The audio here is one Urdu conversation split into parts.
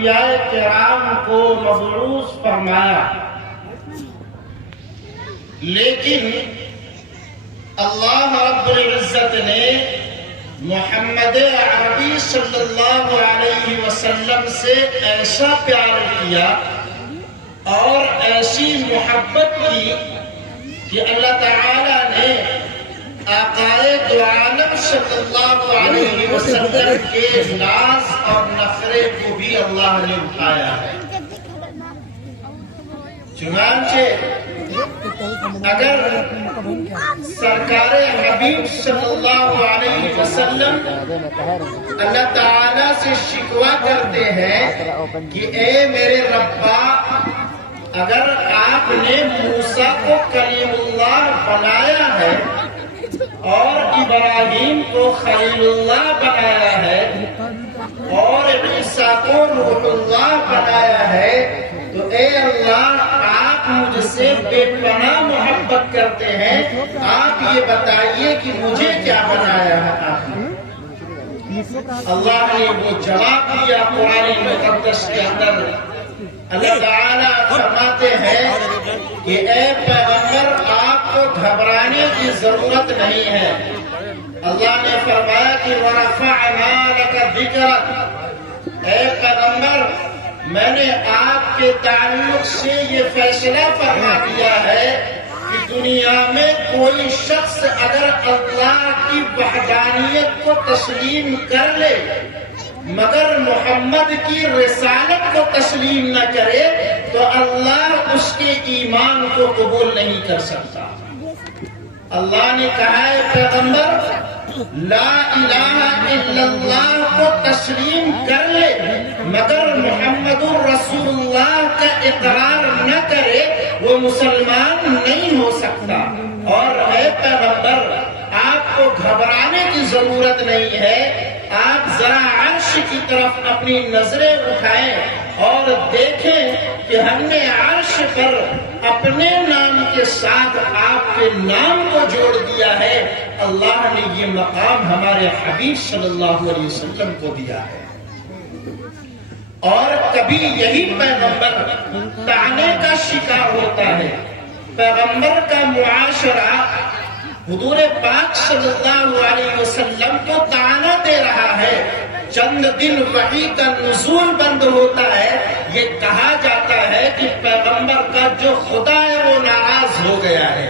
انبیاء کرام کو مبعوث فرمایا، لیکن اللہ رب العزت نے محمد عربی صلی اللہ علیہ وسلم سے ایسا پیار کیا اور ایسی محبت کی کہ اللہ تعالیٰ نے آقائے دو عالم صلی اللہ علیہ وسلم کے ناز اور نخرے کو بھی اللہ نے اٹھایا ہے۔ چنانچہ اگر سرکار حبیب صلی اللہ علیہ وسلم اللہ تعالیٰ سے شکوہ کرتے ہیں کہ اے میرے ربا، اگر آپ نے موسیٰ کو کلیم اللہ بنایا ہے اور ابراہیم کو خلیل اللہ بنایا ہے اور عیسیٰ کو روح اللہ بنایا ہے، تو اے اللہ آپ مجھ سے بے پناہ محبت کرتے ہیں، آپ یہ بتائیے کہ مجھے کیا بنایا ہے آپ نے؟ اللہ نے وہ جواب دیا قرآن مقدس کے اندر۔ اللہ تعالیٰ فرماتے ہیں کہ اے پیغمبر، آپ کو گھبرانے کی ضرورت نہیں ہے۔ اللہ نے فرمایا کہ وَرَفَعْنَا لَكَ ذِكْرَكَ، اے پیغمبر میں نے آپ کے تعلق سے یہ فیصلہ فرما دیا ہے کہ دنیا میں کوئی شخص اگر اللہ کی وحدانیت کو تسلیم کر لے مگر محمد کی رسالت کو تسلیم نہ کرے تو اللہ اس کے ایمان کو قبول نہیں کر سکتا۔ اللہ نے کہا ہے پیغمبر لا الہ الا اللہ کو تسلیم کر لے مگر محمد رسول اللہ کا اقرار نہ کرے وہ مسلمان نہیں ہو سکتا۔ اور اے پیغمبر، آپ کو گھبرانے کی ضرورت نہیں ہے، آپ ذرا عرش کی طرف اپنی نظریں اٹھائیں اور دیکھیں کہ ہم نے عرش پر اپنے نام کے ساتھ آپ کے نام کو جوڑ دیا ہے۔ اللہ نے یہ مقام ہمارے حبیب صلی اللہ علیہ وسلم کو دیا ہے۔ اور کبھی یہی پیغمبر طعنے کا شکار ہوتا ہے۔ پیغمبر کا معاشرہ حضور پاک صلی اللہ علیہ وسلم کو طعنہ دے رہا ہے۔ چند دن وحی کا نزول بند ہوتا ہے، یہ کہا جاتا ہے کہ پیغمبر کا جو خدا ہے وہ ناراض ہو گیا ہے،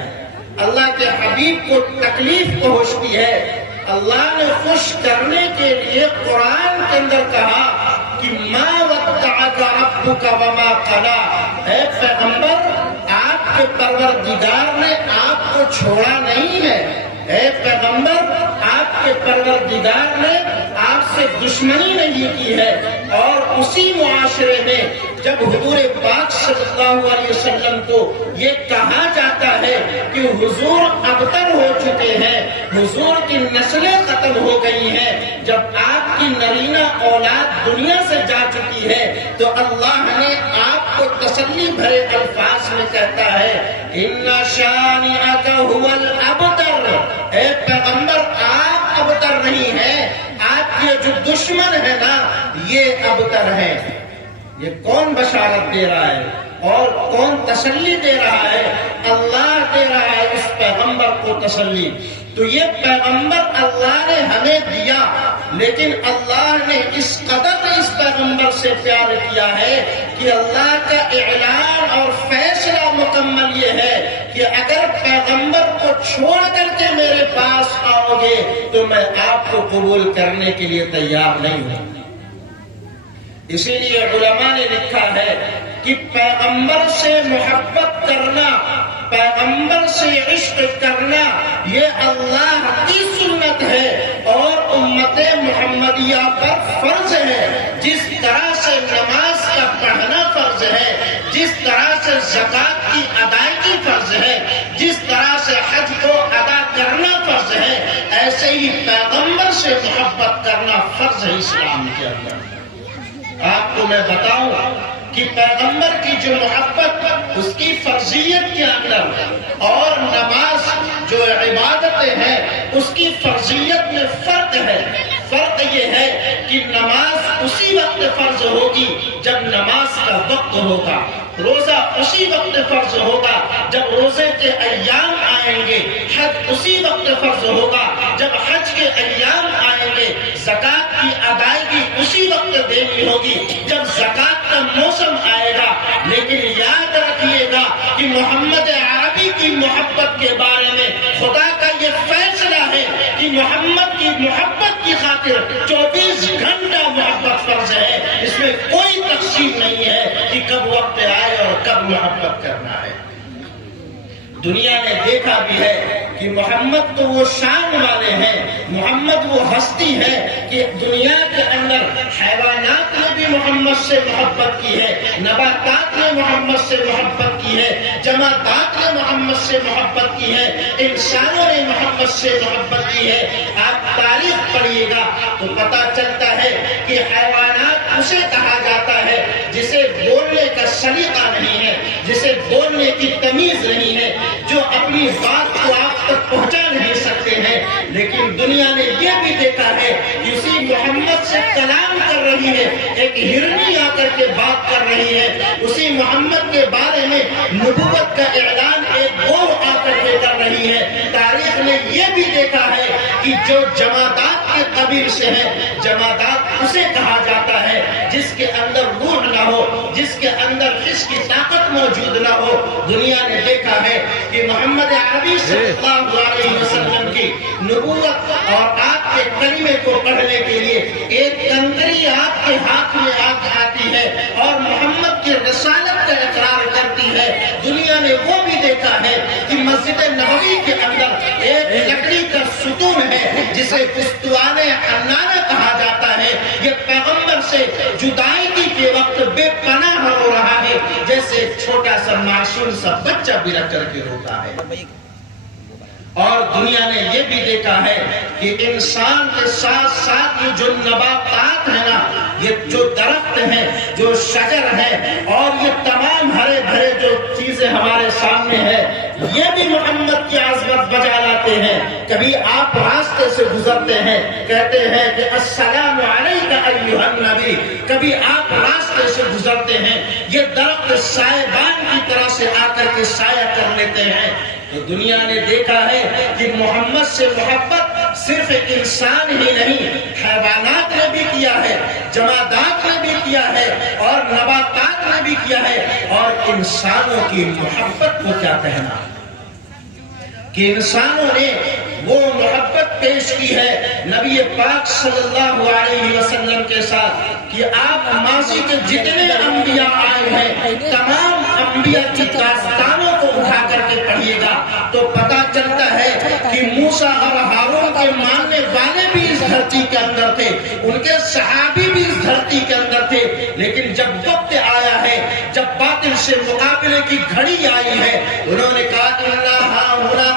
اللہ کے حبیب کو تکلیف پہنچتی ہے۔ اللہ نے خوش کرنے کے لیے قرآن کے اندر کہا کہ ما ودعک ربک وما قلی، اے پیغمبر آپ کے پروردگار نے آپ کو چھوڑا نہیں ہے۔ اے پیغمبر آپ کے پروردگار نے آپ سے دشمنی نہیں کی ہے۔ اور اسی معاشرے میں جب حضور پاک صلی اللہ علیہ وسلم کو یہ کہا جاتا ہے کہ حضور ابتر ہو چکے ہیں، حضور کی نسلیں ختم ہو گئی ہیں، جب آپ کی نرینہ اولاد دنیا سے جا چکی ہے، تو اللہ نے آپ کو تسلی بھرے الفاظ میں کہتا ہے ان شانئک ھو الابتر، اے پیغمبر آپ ابتر نہیں ہیں، آپ کے جو دشمن ہے نا یہ ابتر ہے۔ یہ کون بشارت دے رہا ہے اور کون تسلی دے رہا ہے؟ اللہ دے رہا ہے اس پیغمبر کو تسلی۔ تو یہ پیغمبر اللہ نے ہمیں دیا، لیکن اللہ نے اس قدر اس پیغمبر سے پیار کیا ہے کہ اللہ کا اعلان اور فیصلہ مکمل یہ ہے کہ اگر پیغمبر کو چھوڑ کر کے میرے پاس آؤ گے تو میں آپ کو قبول کرنے کے لیے تیار نہیں ہوں۔ اسی لیے علماء نے لکھا ہے کہ پیغمبر سے محبت کرنا، پیغمبر سے عشق کرنا یہ اللہ کی سنت ہے اور امت محمدیہ پر فرض ہے۔ جس طرح سے نماز کا پڑھنا فرض ہے، جس طرح سے زکوٰۃ کی ادائیگی فرض ہے، جس طرح سے حج کو ادا کرنا فرض ہے، ایسے ہی پیغمبر سے محبت کرنا فرض ہے اسلام کے اندر۔ آپ کو میں بتاؤں کہ پیغمبر کی جو محبت اس کی فرضیت کے اندر اور نماز جو عبادتیں ہیں اس کی فرضیت میں فرق ہے۔ فرق یہ ہے کہ نماز اسی وقت فرض ہوگی وقت ہوگا، روزہ اسی وقت فرض ہوگا جب روزے کے ایام آئیں گے، حج اسی وقت فرض ہوگا جب حج کے ایام آئیں گے، زکوٰۃ کی ادائیگی اسی وقت دینی ہوگی جب زکوٰۃ کا موسم آئے گا۔ لیکن یاد رکھیے گا کہ محمد عربی کی محبت کے بارے میں خدا کا یہ فیصلہ ہے کہ محمد کی محبت کی خاطر 24 گھنٹہ محبت فرض ہے، اس میں کوئی تقسیم نہیں ہے کہ کب وقت آئے اور کب محبت کرنا ہے۔ دنیا نے دیکھا بھی ہے کہ محمد تو وہ شان والے ہیں، محمد وہ ہستی ہے کہ دنیا کے اندر حیوانات نے بھی محمد سے محبت کی ہے، نباتات نے محمد سے محبت کی ہے، جمادات نے محمد سے محبت کی ہے، انسانوں نے محمد سے محبت کی ہے۔ آپ تاریخ پڑھیے گا تو پتا چلتا ہے کہ حیوانات اسے کہا جاتا ہے جسے بولنے کا سلیقہ نہیں ہے، جسے بولنے کی تمیز نہیں ہے، جو اپنی بات کو آپ تک پہنچا نہیں سکتے ہیں۔ لیکن دنیا نے یہ بھی دیکھا ہے کہ اسی محمد سے کلام کر رہی ہے، ایک ہرنی آ کر کے بات کر رہی ہے، اسی محمد کے بارے میں نبوت کا اعلان ایک گروہ آ کر کے کر رہی ہے۔ تاریخ نے یہ بھی دیکھا ہے کہ جو جمادات کے قبیل سے ہے، جمادات اسے کہا جاتا ہے جس کے اندر روح نہ ہو، جس کے اندر حس کی طاقت موجود نہ ہو۔ دنیا نے دیکھا ہے کہ محمد عربی صلی اللہ علیہ وسلم کی نبوت اور آپ کے کلمے کو پڑھنے کے لیے ایک کنکری آپ کے ہاتھ میں آتی ہے اور محمد کی رسالت کا اقرار کرتی ہے۔ دنیا نے وہ بھی دیکھا ہے کہ مسجد نبوی کے اندر ایک لکڑی کا ستون ہے جسے فستوان حنانہ کہا جاتا ہے۔ یہ پیغمبر سے جدائی کے وقت بے پناہ ہو رہا ہے، جیسے چھوٹا سا معصوم سا بچہ بلک کر کے روتا ہے۔ اور دنیا نے یہ بھی دیکھا ہے کہ انسان کے ساتھ ساتھ یہ جو نباتات ہیں نا، یہ جو درخت ہیں، جو شجر ہیں، اور یہ تمام ہرے بھرے جو چیزیں ہمارے سامنے ہیں، یہ بھی محمد کی عظمت بجا لاتے ہیں۔ کبھی آپ راستے سے گزرتے ہیں، کہتے ہیں کہ السلام علیک ایھا النبی، کبھی آپ راستے سے گزرتے ہیں، یہ درخت سائبان کی طرح سے آ کر کے سایہ کر لیتے ہیں۔ تو دنیا نے دیکھا ہے کہ محمد سے محبت صرف انسان ہی نہیں، حیوانات نے بھی کیا ہے، جمادات نے بھی کیا ہے، اور نباتات نے بھی کیا ہے۔ اور انسانوں کی محبت کو کیا کہنا کہ انسانوں نے وہ محبت پیش کی ہے نبی پاک صلی اللہ علیہ وسلم کے ساتھ کہ آپ ماضی کے جتنے انبیاء آئے ہیں، تمام انبیاء کی داستانوں کو اٹھا کر کے پڑھیے گا تو پتا چلتا ہے کہ موسیٰ اور ہارون کے ماننے والے بھی اس دھرتی کے اندر تھے، ان کے صحابی بھی اس دھرتی کے اندر تھے۔ لیکن جب وقت آیا ہے، جب باطل سے مقابلے کی گھڑی آئی ہے، انہوں نے کہا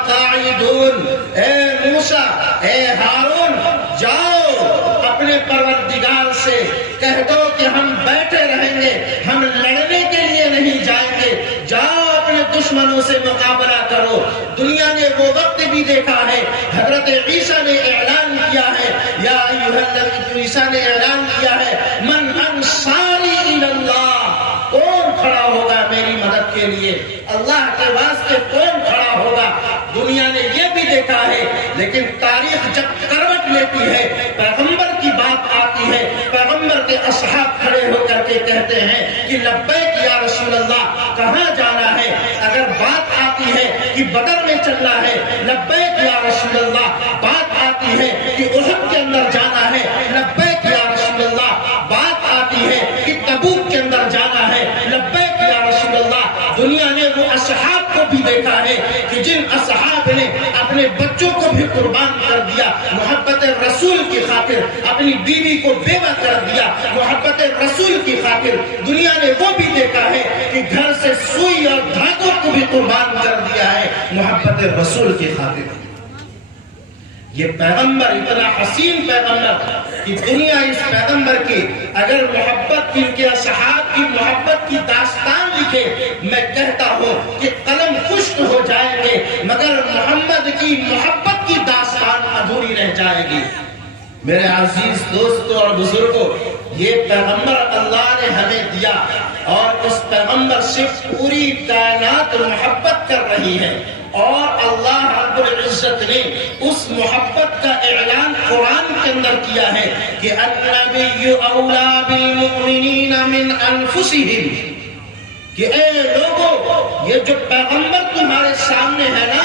قاعدون، اے موسیٰ، اے ہارون، جاؤ اپنے پروردگار سے کہہ دو کہ ہم بیٹھے رہیں گے، ہم لڑنے کے لیے نہیں جائیں گے، جاؤ اپنے دشمنوں سے مقابلہ کرو۔ دنیا نے وہ وقت بھی دیکھا ہے، حضرت عیسیٰ نے اعلان کیا ہے، یا ایھا الذین، عیسیٰ نے اعلان کیا ہے، من انصاری الی اللہ، کون کھڑا ہوگا میری مدد کے لیے، اللہ کے واسطے کون کھڑا ہوگا۔ دنیا نے یہ بھی دیکھا ہے، لیکن تاریخ جب کروٹ لیتی ہے، پیغمبر کی بات آتی ہے، پیغمبر کے اصحاب کھڑے ہو کر کے کہتے ہیں کہ لبیک یا رسول اللہ، کہاں جانا ہے؟ اگر بات آتی ہے کہ بدر میں چلنا ہے، لبیک یا رسول اللہ، بات آتی ہے کہ احد کے اندر جانا ہے، لبیک یا رسول اللہ، بات آتی ہے کہ تبوک کے اندر جانا ہے، لبیک یا رسول اللہ۔ دنیا نے وہ اصحاب کو بھی دیکھا ہے کہ جن اصحاب نے اپنے بچوں کو بھی قربان کر دیا محبت رسول کی خاطر، اپنی بیوی کو بیوہ کر دیا محبت رسول کی خاطر۔ دنیا نے وہ بھی دیکھا ہے کہ گھر سے سوئی اور دھاگوں کو بھی قربان کر دیا ہے محبت رسول کی خاطر۔ یہ پیغمبر اتنا حسین پیغمبر کہ دنیا اس پیغمبر کی اگر محبت کی، ان کے اصحاب کی محبت کی داستان لکھے، میں کہتا ہوں کہ قلم خشک ہو جائیں گے، مگر محمد کی محبت کی داستان ادھوری رہ جائے گی۔ میرے عزیز دوستوں اور بزرگوں، یہ پیغمبر اللہ نے ہمیں دیا اور اس پیغمبر سے پوری کائنات محبت کر رہی ہے، اور اللہ رب العزت نے اس محبت کا اعلان قرآن کے اندر کیا ہے کہ النبی اولیٰ بالمؤمنین من انفسہم، کہ اے لوگوں یہ جو پیغمبر تمہارے سامنے ہے نا،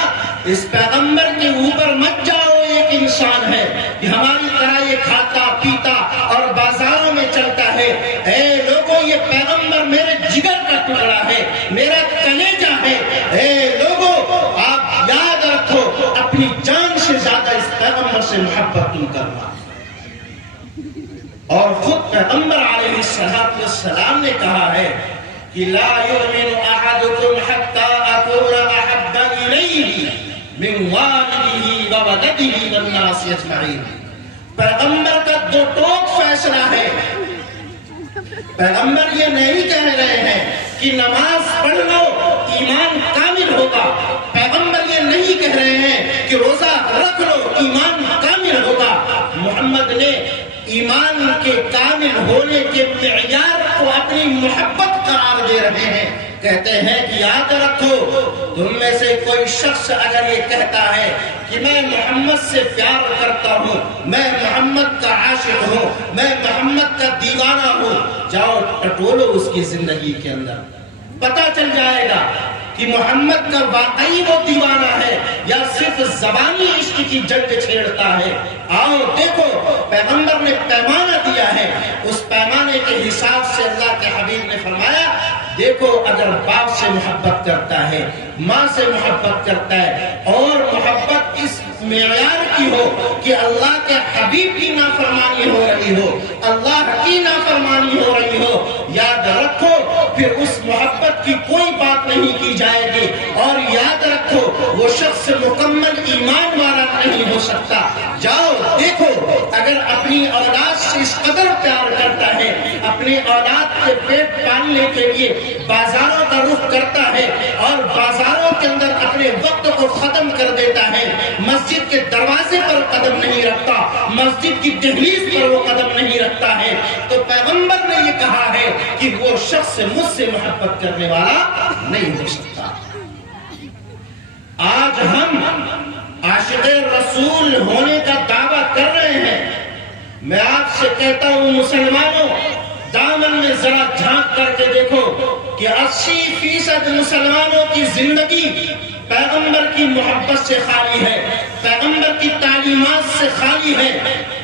اس پیغمبر کے اوپر مت جاؤ ایک انسان ہے کہ ہماری طرح یہ کھاتا پیتا اور بازاروں میں چلتا ہے، اے لوگوں یہ پیغمبر میرے جگر کا ٹکڑا ہے، میرا کلیجہ ہے، اے لوگوں آپ یاد رکھو اپنی جان سے زیادہ اس پیغمبر سے محبت تم کرنا۔ اور خود پیغمبر علیہ السلام نے کہا ہے کہ لا یؤمن احدکم حتی اکون احب الیہ من والدہ وولدہ والناس اجمعین۔ پیغمبر کا دو ٹوک فیصلہ ہے، پیغمبر یہ نہیں کہہ رہے ہیں کہ نماز پڑھ لو ایمان کامل ہوگا، پیغمبر یہ نہیں کہہ رہے ہیں کہ روزہ رکھ لو ایمان کامل ہوگا۔ محمد نے ایمان کے کامل ہونے کے معیار کو اپنی محبت قرار دے رہے ہیں، کہتے ہیں کہ یاد رکھو تم میں سے کوئی شخص اگر یہ کہتا ہے کہ میں محمد سے پیار کرتا ہوں، میں محمد کا عاشق ہوں، میں محمد کا دیوانہ ہوں، جاؤ ٹٹولو اس کی زندگی کے اندر، پتہ چل جائے گا کہ محمد کا واقعی وہ دیوانہ ہے یا صرف زبانی عشق کی جنگ چھیڑتا ہے۔ آؤ دیکھو پیغمبر نے پیمانہ دیا ہے، اس پیمانے کے حساب سے اللہ کے حبیب نے فرمایا دیکھو اگر باپ سے محبت کرتا ہے، ماں سے محبت کرتا ہے، اور محبت اس معیار کی ہو کہ اللہ کے حبیب کی نافرمانی ہو رہی ہو، اللہ کی نافرمانی ہو رہی ہو، یاد رکھو پھر اس محبت کی کوئی بات نہیں کی جائے گی، اور یاد رکھو وہ شخص مکمل ایمان والا نہیں ہو سکتا۔ جاؤ دیکھو اگر اپنی اولاد سے اس قدر پیار کرتا ہے، اپنی اولاد کے پیٹ پالنے کے لیے بازاروں کا رخ کرتا ہے اور بازاروں کے اندر اپنے وقت کو ختم کر دیتا ہے، مسجد کے دروازے پر قدم نہیں رکھتا، مسجد کی دہلیز پر وہ قدم نہیں رکھتا ہے، تو پیغمبر نے یہ کہا ہے کہ وہ شخص مجھ سے محبت کرنے والا نہیں ہو سکتا۔ آج ہم عاشق رسول ہونے کا دعویٰ کر رہے ہیں، میں آپ سے کہتا ہوں مسلمانوں دامن میں ذرا جھانک کر کے دیکھو کہ 80% مسلمانوں کی زندگی پیغمبر کی محبت سے خالی ہے، پیغمبر کی تعلیمات سے خالی ہے۔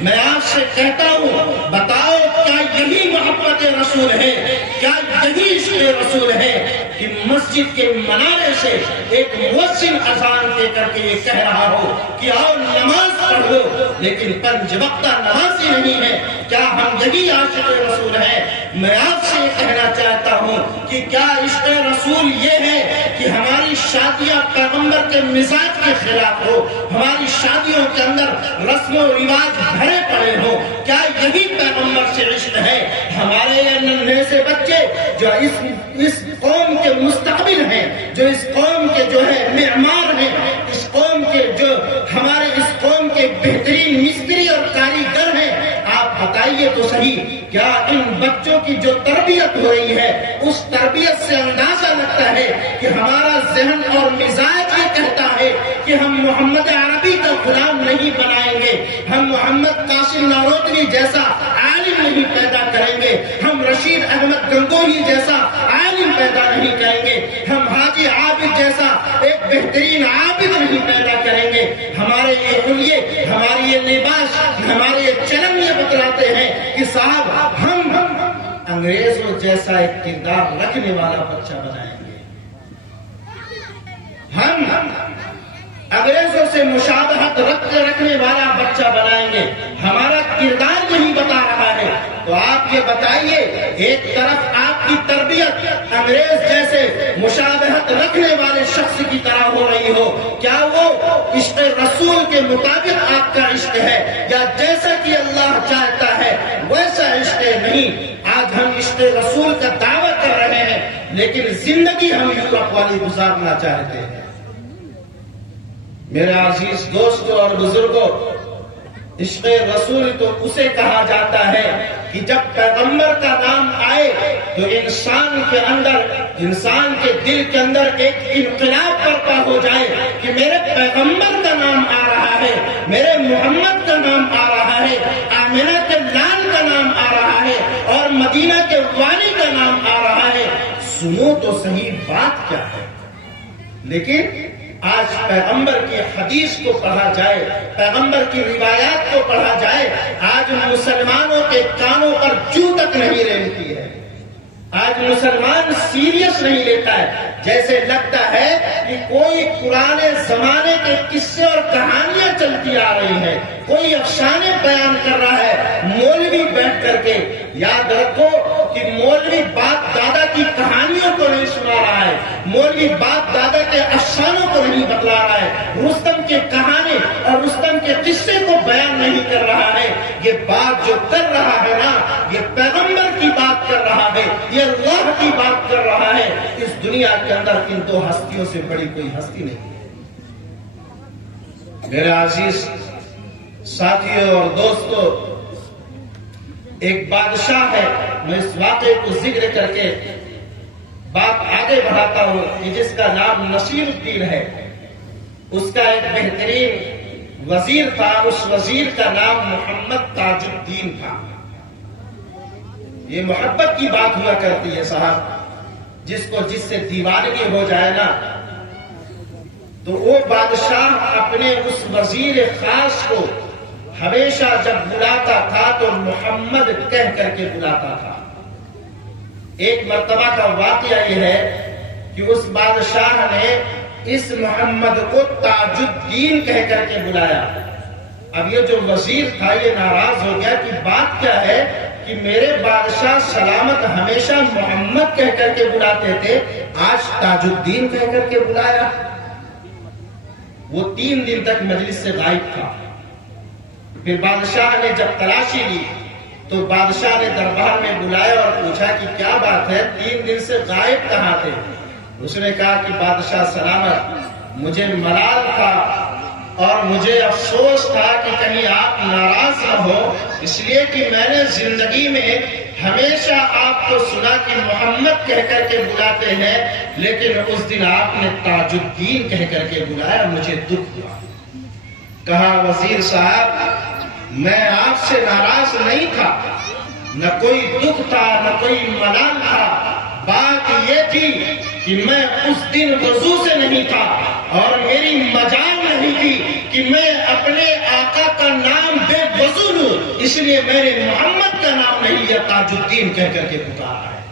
میں آپ سے کہتا ہوں بتاؤ کیا یہی محبت رسول ہے، کیا یہی عشق رسول ہے کہ مسجد کے منارے سے ایک مؤذن اذان دے کر کے یہ کہہ رہا ہو کہ آؤ نماز پڑھ لو، لیکن 5 وقتہ نماز ہی نہیں ہے؟ کیا ہم یہی عاشق رسول ہیں؟ میں آپ سے یہ کہنا چاہتا ہوں کہ کیا عشق رسول یہ ہے کہ ہماری شادیاں پیغمبر کے مزاج کے خلاف ہو، ہماری شادیوں کے اندر رسم و رواج بھرے پڑے ہو؟ کیا یہی پیغمبر سے عشق ہے؟ ہمارے یہ ننھے سے بچے جو اس قوم کے مستقبل ہیں، جو اس قوم کے جو ہے معمار ہیں، اس قوم کے جو ہمارے اس قوم کے بہترین مستری اور کاریگر ہیں، آپ بتائیے تو صحیح کیا ان بچوں کی جو تربیت ہو رہی ہے اس تربیت سے اندازہ لگتا ہے کہ ہمارا ذہن اور مزاج یہ کہتا ہے کہ ہم محمد عربی کا غلام نہیں بنائیں گے، ہم محمد قاسم نانوتوی جیسا عالم نہیں پیدا کریں گے، ہم رشید احمد گنگوہی جیسا عالم پیدا نہیں کریں گے، ہم حاجی عابد جیسا ایک بہترین عابد نہیں پیدا کریں گے۔ ہمارے یہ حلیے، ہماری یہ لباس، ہمارے یہ چلن یہ بتلاتے ہیں کہ صاحب ہم انگریزوں جیسا ایک کردار رکھنے والا بچہ بنائیں گے، ہم انگریزوں سے مشابہت رکھنے والا بچہ بنائیں گے، ہمارا کردار نہیں بتا رہا ہے۔ تو آپ یہ بتائیے ایک طرف آپ کی تربیت انگریز جیسے مشابہت رکھنے والے شخص کی طرح ہو رہی ہو، کیا وہ عشق رسول کے مطابق آپ کا عشق ہے یا جیسا کہ اللہ چاہتا ہے ویسا عشق نہیں؟ آج ہم عشق رسول کا دعویٰ کر رہے ہیں لیکن زندگی ہم یورپ والی گزارنا چاہتے ہیں۔ میرے عزیز دوستوں اور بزرگوں، عشق رسول تو اسے کہا جاتا ہے کہ جب پیغمبر کا نام آئے تو انسان کے دل کے اندر ایک انقلاب برپا ہو جائے کہ میرے پیغمبر کا نام آ رہا ہے، میرے محمد کا نام آ رہا ہے، آمنہ کے لال کا نام آ رہا ہے اور مدینہ کے والی کا نام آ رہا ہے۔ سنو تو صحیح بات کیا ہے۔ لیکن آج پیغمبر کی حدیث کو پڑھا جائے، پیغمبر کی روایات کو پڑھا جائے، آج مسلمانوں کے کانوں پر جو تک نہیں رینگتی ہے، آج مسلمان سیریس نہیں لیتا ہے، جیسے لگتا ہے کہ کوئی پرانے زمانے کے قصے اور کہانیاں چلتی آ رہی ہیں، کوئی افسانے بیان کر رہا ہے مولوی بیٹھ کر کے۔ یاد رکھو کہ مولوی باپ دادا کی کہانیوں کو نہیں سنا رہا ہے، مولوی باپ دادا کے افسانوں کو نہیں بتلا رہا ہے، رستم کی کہانی اور رستم کے قصے کو بیان نہیں کر رہا ہے۔ یہ بات جو کر رہا ہے نا، یہ پیغمبر کی بات کر رہا ہے، یہ اللہ کی بات کر رہا ہے۔ اس دنیا کے اندر ان دو ہستیوں سے بڑی کوئی ہستی نہیں ہے۔ میرے عزیز ساتھیوں اور دوستوں، ایک بادشاہ ہے، میں اس واقعے کو ذکر کر کے بات آگے بڑھاتا ہوں کہ جس کا نام نصیر الدین ہے۔ اس کا ایک بہترین وزیر تھا، اس وزیر کا نام محمد تاج الدین تھا۔ یہ محبت کی بات ہوا کرتی ہے صاحب، جس سے دیوانگی ہو جائے نا، تو وہ بادشاہ اپنے اس وزیر خاص کو ہمیشہ جب بلاتا تھا تو محمد کہہ کر کے بلاتا تھا۔ ایک مرتبہ کا واقعہ یہ ہے کہ اس بادشاہ نے اس محمد کو تاج الدین کہہ کر کے بلایا۔ اب یہ جو وزیر تھا یہ ناراض ہو گیا کہ بات کیا ہے کہ میرے بادشاہ سلامت ہمیشہ محمد کہہ کر کے بلاتے تھے، آج تاج الدین کہہ کر کے بلایا۔ وہ 3 دن تک مجلس سے غائب تھا۔ پھر بادشاہ نے جب تلاشی لی تو بادشاہ نے دربار میں بلایا اور پوچھا کہ کیا بات ہے، 3 دن سے غائب کہاں تھے؟ اس نے کہا کہ بادشاہ سلامت، مجھے ملال تھا اور مجھے افسوس تھا کہ کہیں آپ ناراض نہ ہو، اس لیے کہ میں نے زندگی میں ہمیشہ آپ کو سنا کہ محمد کہہ کر کے بلاتے ہیں، لیکن اس دن آپ نے تاج الدین کہہ کر کے بلایا، مجھے دکھ ہوا۔ کہا وزیر صاحب، میں آپ سے ناراض نہیں تھا، نہ کوئی دکھ تھا نہ کوئی ملال تھا، بات یہ تھی کہ میں اس دن وضو سے نہیں تھا اور میری مجال نہیں تھی کہ میں اپنے آقا کا نام بے وضو لوں، اس لیے میں نے محمد کا نام نہیں لیا، تاج الدین کہہ کر کے پکارا ہے۔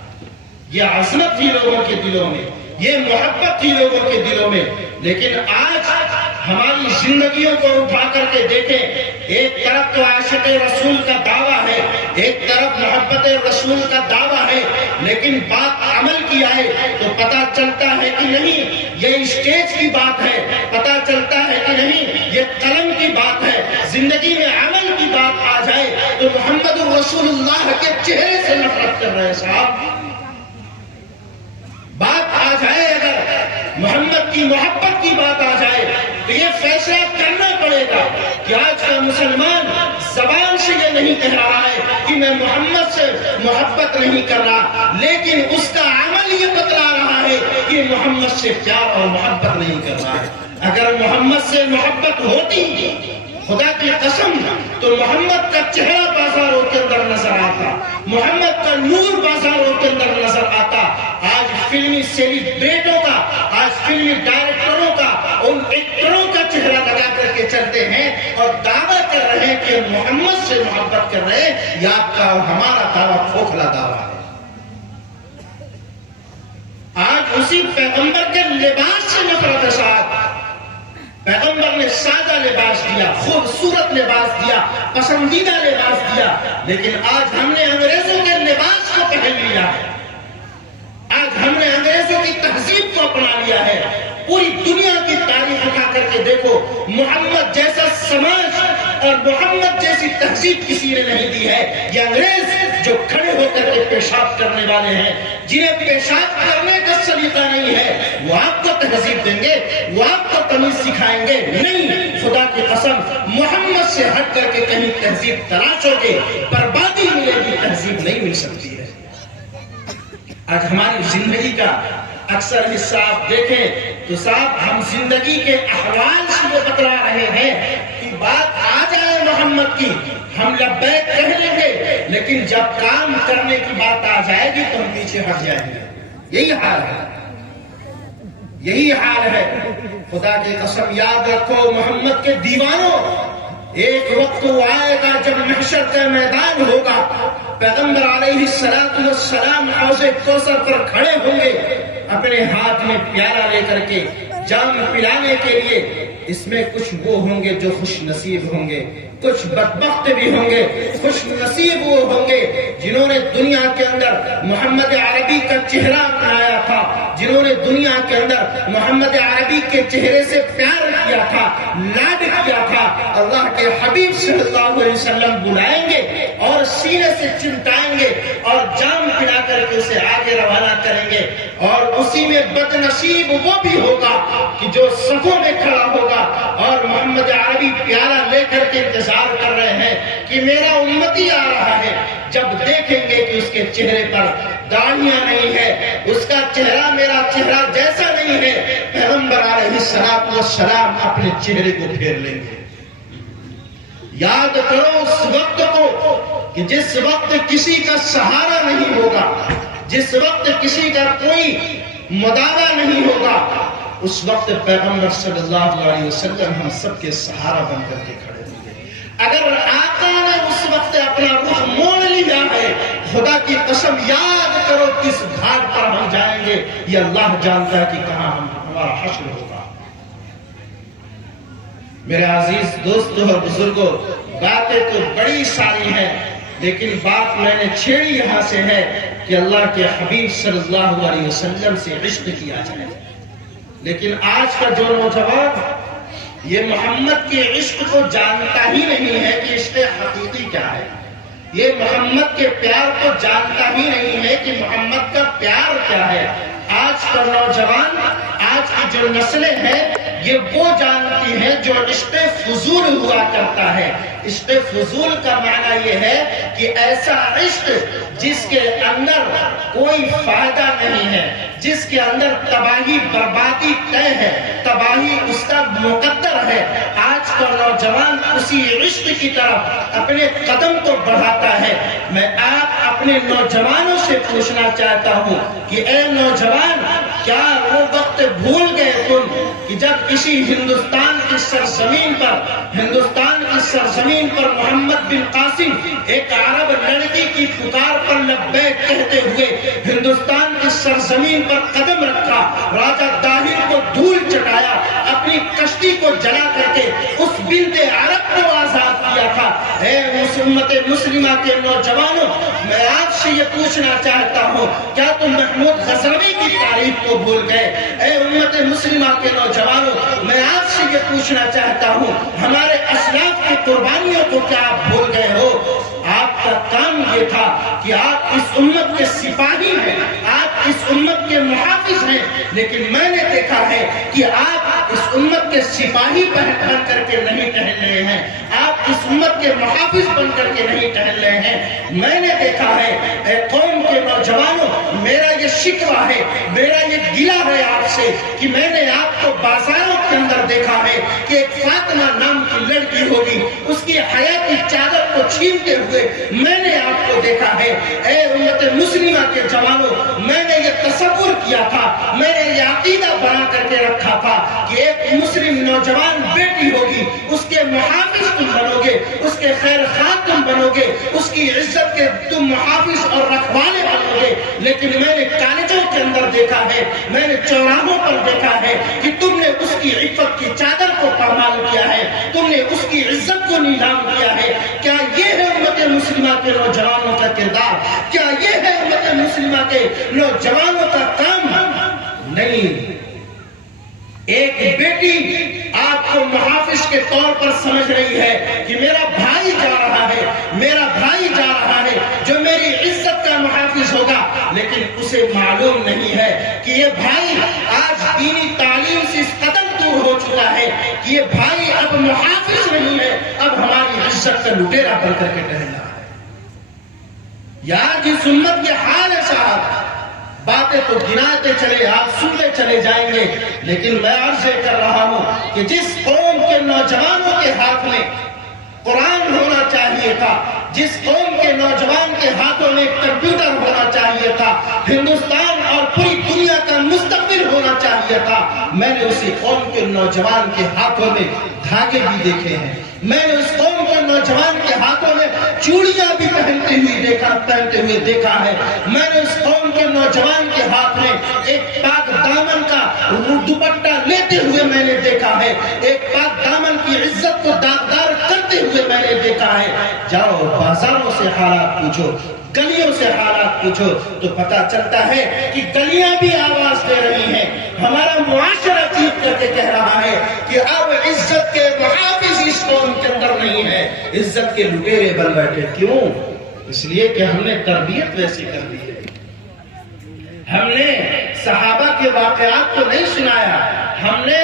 یہ عظمت تھی لوگوں کے دلوں میں، یہ محبت تھی لوگوں کے دلوں میں۔ لیکن آج ہماری زندگیوں کو اٹھا کر کے دیکھیں، ایک طرف تو عاشق رسول کا دعویٰ ہے، ایک طرف محبت رسول کا دعویٰ ہے، لیکن بات عمل کی آئے تو پتہ چلتا ہے کہ نہیں یہ اسٹیج کی بات ہے، پتہ چلتا ہے کہ نہیں یہ قلم کی بات ہے۔ زندگی میں عمل کی بات آ جائے تو محمد رسول اللہ کے چہرے سے نفرت کر رہے صاحب۔ بات آ جائے اگر محمد کی محبت کی بات آ جائے تو یہ فیصلہ کرنا پڑے گا کہ آج کا مسلمان زبان سے یہ نہیں کہہ رہا ہے کہ میں محمد سے محبت نہیں کر رہا، لیکن اس کا عمل یہ بتلا رہا ہے کہ محمد سے پیار اور محبت نہیں کر رہا ہے۔ اگر محمد سے محبت ہوتی خدا کی قسم تو محمد کا چہرہ بازاروں کے اندر نظر آتا، محمد کا نور بازاروں کے اندر نظر آتا۔ آج فلمی سیلیبریٹوں کا، آج فلمی ڈائریکٹروں کا، ان ایکٹروں کا چہرہ لگا کر کے چلتے ہیں اور دعویٰ کر رہے ہیں کہ محمد سے محبت کر رہے ہیں۔ یہ آپ کا اور ہمارا دعویٰ کھوکھلا دعویٰ ہے۔ آج اسی پیغمبر کے لباس سے نفرت ہے صاحب۔ پیغمبر نے سادہ لباس دیا، خوبصورت لباس دیا، پسندیدہ لباس دیا، لیکن آج ہم نے انگریزوں کے لباس کو پہن لیا ہے، آج ہم نے انگریزوں کی تہذیب کو اپنا لیا ہے۔ پوری دنیا کی تاریخ اٹھا کر کے دیکھو، محمد جیسا سماج اور محمد جیسی تہذیب کسی نے نہیں دی ہے۔ یہ انگریز جو کھڑے ہو کر کے پیشاب کرنے والے ہیں، جنہیں پیشاب کرنے کا سلیقہ نہیں ہے، وہ آپ کو تہذیب دیں گے، وہ آپ کو تمیز سکھائیں گے؟ نہیں، خدا کی قسم محمد سے ہٹ کر کے کہیں تہذیب تلاشو گے، بربادی ملے گی تہذیب نہیں مل سکتی ہے۔ آج ہماری زندگی کا اکثر حصہ آپ دیکھیں تو صاحب ہم زندگی کے احوال سے وہ بتلا رہے ہیں کہ بات آ جائے محمد کی ہم لبیک کہہ لیں گے، لیکن جب کام کرنے کی بات آ جائے گی تو ہم پیچھے ہٹ جائیں گے۔ یہی حال ہے، یہی حال ہے۔ خدا کی قسم یاد رکھو محمد کے دیوانوں، ایک وقت وہ آئے گا جب محشر کا میدان ہوگا، پیغمبر علیہ السلام حوض کوثر پر کھڑے ہوں گے اپنے ہاتھ میں پیالہ لے کر کے جام پلانے کے لیے۔ اس میں کچھ وہ ہوں گے جو خوش نصیب ہوں گے، کچھ بدبخت بھی ہوں گے۔ خوش نصیب وہ ہوں گے جنہوں نے دنیا کے اندر محمد عربی کا چہرہ اپنایا تھا، جنہوں نے دنیا کے اندر محمد عربی کے چہرے سے پیار کیا تھا، لاڈ کیا تھا۔ اللہ کے حبیب صلی اللہ علیہ وسلم بلائیں گے اور سینے سے چمٹائیں گے اور جام پلا کر کے اسے آگے روانہ کریں گے، اور اسی میں بد نصیب وہ بھی ہوگا کہ جو صفوں میں کھڑا ہوگا اور محمد عربی پیالہ لے کر کے انتظار کر رہے ہیں کہ میرا امتی آ رہا ہے۔ جب دیکھیں گے کہ اس کے چہرے پر داڑھیاں نہیں ہے، اس کا چہرہ میرا چہرہ جیسا نہیں ہے، پیغمبر علیہ السلام اپنے چہرے کو پھیر لیں گے۔ یاد کرو اس وقت کو کہ جس وقت کسی کا سہارا نہیں ہوگا، جس وقت کسی کا کوئی مداوا نہیں ہوگا، اس وقت پیغمبر صلی اللہ علیہ وسلم ہم سب کے سہارا بن کر کے کھڑے ہوں گے۔ اگر آقا نے اس وقت اپنا رخ موڑ لیا ہے، خدا کی قسم یاد کرو کس گھاٹ پر ہم جائیں گے، یہ اللہ جانتا ہے کہ کہاں ہمارا حشر ہوگا۔ میرے عزیز دوستوں اور بزرگوں، باتیں تو بڑی ساری ہیں، لیکن بات میں نے چھیڑی یہاں سے ہے کہ اللہ کے حبیب صلی اللہ علیہ وسلم سے عشق کیا جائے۔ لیکن آج کا جو نوجوان یہ محمد کے عشق کو جانتا ہی نہیں ہے کہ عشق حقیقی کیا ہے، یہ محمد کے پیار کو جانتا ہی نہیں ہے کہ محمد کا پیار کیا ہے۔ آج کا نوجوان، آج کی جو نسلیں ہیں، یہ وہ جانتی ہیں جو عشق فضول ہوا کرتا ہے۔ عشق فضول کا معنی یہ ہے کہ ایسا عشق جس کے اندر کوئی فائدہ نہیں ہے، جس کے اندر تباہی بربادی طے ہے، تباہی اس کا مقدر ہے۔ آج کا نوجوان اسی عشق کی طرف اپنے قدم کو بڑھاتا ہے۔ میں آپ اپنے نوجوانوں سے پوچھنا چاہتا ہوں کہ اے نوجوان، کیا وہ وقت بھول گئے تم کہ جب کسی ہندوستان کی سرزمین پر محمد بن قاسم ایک عرب لڑکی کی پکار پر لبیک کہتے ہوئے ہندوستان کی سرزمین پر قدم رکھا، راجہ طاہر کو دھول چٹایا، اپنی کشتی کو جلا کر کے اس بنت عرب کو آزاد کیا تھا؟ اے امت مسلمہ کے نوجوانوں، میں آپ سے یہ پوچھنا چاہتا ہوں، کیا تم محمود غزنوی کی تاریخ کو بھول گئے؟ اے امت مسلمہ کے نوجوانوں، میں آپ سے یہ پوچھنا چاہتا ہوں، ہمارے اسلاف کی قربانیوں کو کیا آپ بھول گئے ہو؟ آپ کا کام یہ تھا کہ آپ اس امت کے سپاہی ہیں، آپ اس امت کے محافظ ہیں، لیکن میں نے دیکھا ہے کہ آپ اس امت کے سپاہی بن کر کے نہیں ٹہل رہے ہیں، آپ اس امت کے محافظ بن کر کے نہیں ٹہل رہے ہیں۔ میں نے دیکھا ہے اے قوم کے نوجوانوں، میرا یہ شکوہ ہے، میرا یہ گلہ ہے آپ سے کہ میں نے آپ کو بازاروں کے اندر دیکھا ہے کہ ایک فاطمہ نام کی لڑکی ہوگی، اس کی حیا کی چادر کو چھینتے ہوئے میں نے آپ کو دیکھا ہے۔ اے امت مسلمہ کے جوانوں، میں نے یہ تصور کیا تھا، میں نے یہ عقیدہ بنا کر کے رکھا تھا کہ ایک مسلم نوجوان بیٹی ہوگی، اس کے محافظ تم بنو گے، اس کے خیر خواہ تم بنو گے، اس کی عزت کے تم محافظ اور رکھوالے بنو گے۔ لیکن میں نے کالجوں کے اندر دیکھا ہے، میں نے چوراہوں پر دیکھا ہے کہ تم نے اس کی عفت کی چادر کو پامال کیا ہے، تم نے اس کی عزت کو نیلام کیا ہے۔ کیا یہ ہے امت مسلمہ کے نوجوانوں کا کردار؟ کیا یہ ہے امت مسلمہ کے نوجوانوں کا کام؟ نہیں۔ ایک بیٹی آپ کو محافظ کے طور پر سمجھ رہی ہے کہ میرا بھائی جا رہا ہے، میرا بھائی جا رہا ہے جو میری عزت کا محافظ ہوگا، لیکن اسے معلوم نہیں ہے کہ یہ بھائی آج دینی تعلیم سے اس قدر دور ہو چکا ہے کہ یہ بھائی اب محافظ نہیں ہے، اب ہماری عزت کا لٹیرا بن کر کے ٹہل رہا ہے۔ یا جس امت یہ حال ہے صاحب، باتیں تو گناتے چلے، آپ سنتے چلے جائیں گے، لیکن میں عرض کر رہا ہوں کہ جس قوم کے نوجوانوں کے ہاتھ میں قرآن ہونا چاہیے تھا، جس قوم کے نوجوان کے ہاتھوں میں کمپیوٹر ہونا چاہیے تھا، ہندوستان اور پوری دنیا کا مستقبل ہونا چاہیے تھا، میں نے اسی قوم کے نوجوان کے ہاتھوں میں دھاگے بھی دیکھے ہیں، میں نے اس قوم کے نوجوان کے ہاتھوں میں چوڑیاں بھی پہنتے ہوئے دیکھا ہے، میں نے اس قوم کے نوجوان کے ہاتھ میں ایک پاک دامن کا دوپٹہ لیتے ہوئے میں نے دیکھا ہے، ایک پاک دامن کی عزت کو داغدار کرتے ہوئے میں نے دیکھا ہے۔ جاؤ بازاروں سے حالات پوچھو، گلیوں سے حالات پوچھو تو پتہ چلتا ہے کہ گلیاں بھی آواز دے رہی ہیں، ہمارا معاشرہ چیخ کر کے کہہ رہا ہے کہ اب عزت کے محافظ اس قوم کے اندر نہیں ہے، عزت کے لٹیرے بن بیٹھے۔ کیوں؟ اس لیے کہ ہم نے تربیت ویسی کر دی ہے، ہم نے صحابہ کے واقعات کو نہیں سنایا، ہم نے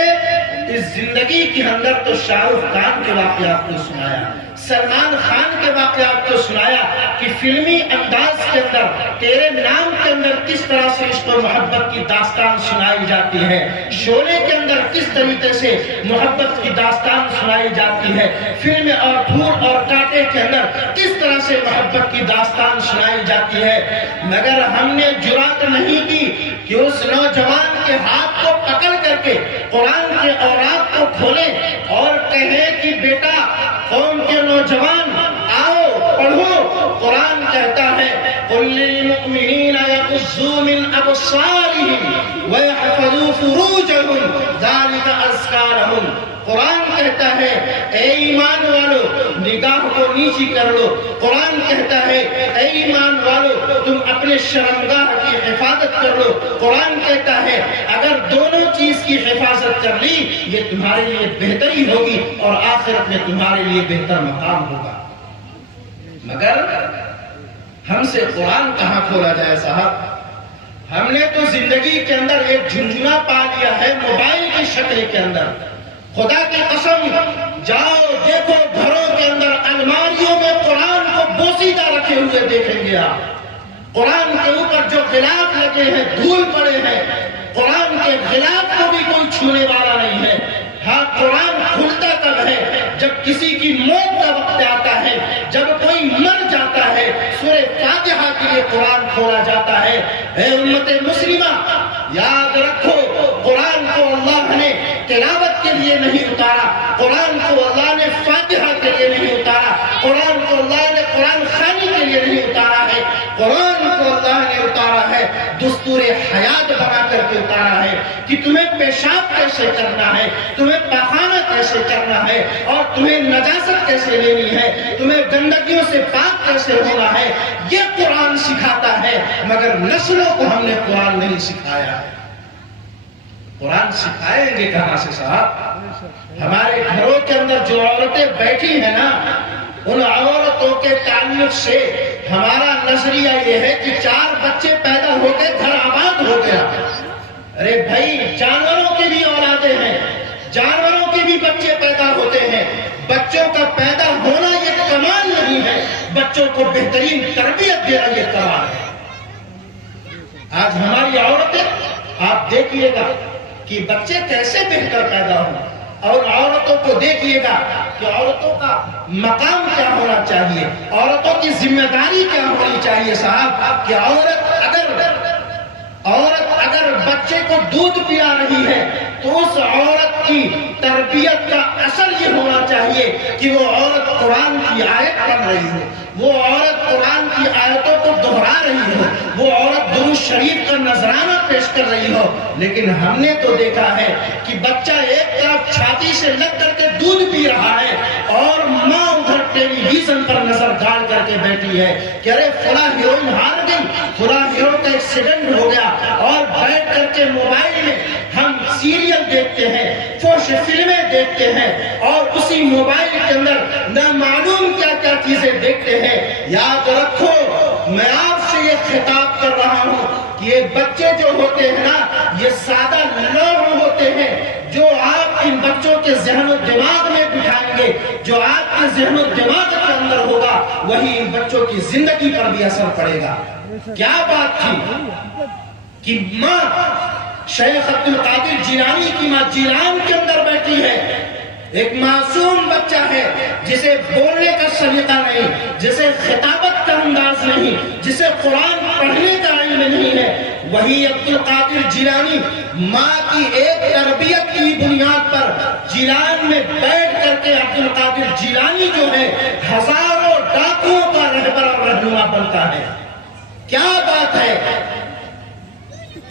اس زندگی کے اندر تو شاہ رخ خان کے واقعات کو سنایا، سلمان خان کے واقعات کو سنایا کہ فلمی انداز کے اندر تیرے نام کے اندر کس طرح سے عشق و محبت کی داستان سنائی جاتی ہے، شعلے کے اندر کس طریقے سے محبت کی داستان سنائی جاتی ہے، فلم اور پھول اور کانٹے کے اندر کس طرح سے محبت کی داستان سنائی جاتی ہے، مگر ہم نے جرات نہیں کی کہ اس نوجوان کے ہاتھ کو پکڑ کر کے قرآن کے اوراق کو کھولیں اور کہیں کہ بیٹا قوم کے نوجوان آؤ پڑھو۔ قرآن کہتا ہے قُلْ لِلْمُؤْمِنِينَ يَغُضُّوا مِنْ أَبْصَارِهِمْ وَيَحْفَظُوا فُرُوجَهُمْ ذَلِكَ أَزْكَىٰ لَهُمْ۔ قرآن کہتا ہے اے ایمان والو نگاہ کو نیچی کر لو، قرآن کہتا ہے اے ایمان والو تم اپنے شرمگاہ کی حفاظت کر لو، قرآن کہتا ہے اگر دونوں چیز کی حفاظت کر لی یہ تمہارے لیے بہتری ہوگی اور آخرت میں تمہارے لیے بہتر مقام ہوگا۔ مگر ہم سے قرآن کہاں کھولا جائے صاحب؟ ہم نے تو زندگی کے اندر ایک جھنجھنا پا لیا ہے موبائل کی شکل کے اندر۔ خدا کی قسم جاؤ دیکھو گھروں کے اندر الماریوں میں قرآن کو بوسیدہ رکھے ہوئے دیکھیں گے آپ، قرآن کے اوپر جو غلاف لگے ہیں دھول پڑے ہیں، قرآن کے غلاف کو بھی کوئی چھونے والا نہیں ہے۔ ہاں قرآن کھلتا کب ہے؟ جب کسی کی موت کا وقت آتا ہے، جب کوئی مر جاتا ہے سورہ فاتحہ کے لیے قرآن کھولا جاتا ہے۔ اے امت مسلمہ یاد رکھو قرآن کو اللہ نے تلاوت کے لیے نہیں اتارا، قرآن کو اللہ نے فاتحہ کے لیے نہیں اتارا، قرآن کو اللہ نے قرآن خوانی کے لیے نہیں اتارا ہے، قرآن کو اللہ نے اتارا ہے دستور حیات بنا کر کے اتارا ہے کہ تمہیں پیشاب کیسے کرنا ہے، تمہیں پاخانہ کیسے کرنا ہے اور تمہیں نجاست کیسے لینی ہے، تمہیں گندگیوں سے پاک کیسے ہونا ہے، یہ قرآن سکھاتا ہے۔ مگر نسلوں کو ہم نے قرآن نہیں سکھایا ہے۔ قرآن سکھائیں گے کہاں سے صاحب؟ ہمارے گھروں کے اندر جو عورتیں بیٹھی ہیں نا ان عورتوں کے تعلق سے ہمارا نظریہ یہ ہے کہ 4 بچے پیدا ہو کے گھر آباد ہو گیا۔ ارے بھائی جانوروں کی بھی اولادیں ہیں، جانوروں کے بھی بچے پیدا ہوتے ہیں، بچوں کا پیدا ہونا یہ کمال نہیں ہے، بچوں کو بہترین تربیت دینا یہ کمال ہے۔ آج ہماری عورتیں آپ دیکھیے گا کہ بچے کیسے بہتر پیدا ہوں، اور عورتوں کو دیکھیے گا کہ عورتوں کا مقام کیا ہونا چاہیے، عورتوں کی ذمہ داری کیا ہونی چاہیے صاحب کہ عورت اگر بچے کو دودھ پلا رہی ہے تو اس عورت کی تربیت کا اثر یہ ہونا چاہیے کہ وہ عورت قرآن کی آیت پڑھ رہی ہو، وہ عورت قرآن کی آیتوں کو دہرا رہی ہو، وہ عورت درود شریف کا نذرانہ پیش کر رہی ہو۔ لیکن ہم نے تو دیکھا ہے کہ بچہ ایک طرف چھاتی سے لگ کر کے دودھ پی رہا ہے اور ماں ادھر ٹیلی ویژن پر نظر ڈال کر کے بیٹھی ہے کہ ارے فلاں ہیروئن ہار گئی، فلاں ہیرو کا ایکسیڈنٹ ہو گیا، اور بیٹھ کر کے موبائل میں ہم سیریل دیکھتے ہیں، فحش فلمیں دیکھتے ہیں، اور اسی موبائل کے اندر نہ معلوم کیا کیا چیزیں دیکھتے ہیں۔ یاد رکھو میں آپ سے یہ خطاب کر رہا ہوں کہ یہ بچے جو ہوتے ہیں نا یہ سادہ لوح ہوتے ہیں جو آپ آپ ان بچوں کے ذہن و دماغ میں بٹھائیں گے، جو آپ کے ذہن و دماغ کے اندر ہوگا وہی ان بچوں کی زندگی پر بھی اثر پڑے گا۔ کیا بات تھی کہ ماں شیخ عبد القادر جیلانی کی ماں جیلان کے اندر بیٹھی ہے، ایک معصوم بچہ ہے جسے بولنے کا سلیقہ نہیں، جسے خطابت کا انداز نہیں، جسے قرآن پڑھنے کا علم نہیں ہے، وہی عبد القادر جیلانی ماں کی ایک تربیت کی بنیاد پر جیلان میں بیٹھ کر کے عبد القادر جیلانی جو ہے ہزاروں ڈاکوؤں کا رہبر اور رہنما بنتا ہے۔ کیا بات ہے!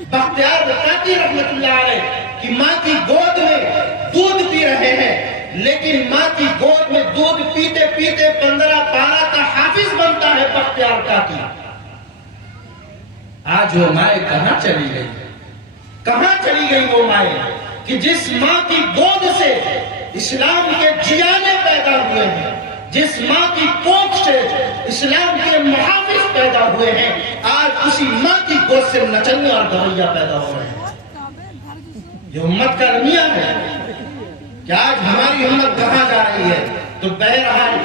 بختیار رکاتی رحمت اللہ علیہ کہ ماں کی گود میں دودھ پی رہے ہیں، لیکن ماں کی گود میں دودھ پیتے پیتے 15 پارہ کا حافظ بنتا ہے بختیار رکاتی۔ آج وہ مائیں کہاں چلی گئی؟ کہاں چلی گئی وہ مائیں کہ جس ماں کی گود سے اسلام کے جیانے پیدا ہوئے ہیں، جس ماں کی کوکھ سے اسلام کے محافظ پیدا ہوئے ہیں، آج اسی ماں کی گود سے نچنے اور گویا پیدا ہو رہے ہیں۔ یہ امت کا المیہ ہے کہ آج ہماری امت کہاں جا رہی ہے۔ تو بہرحال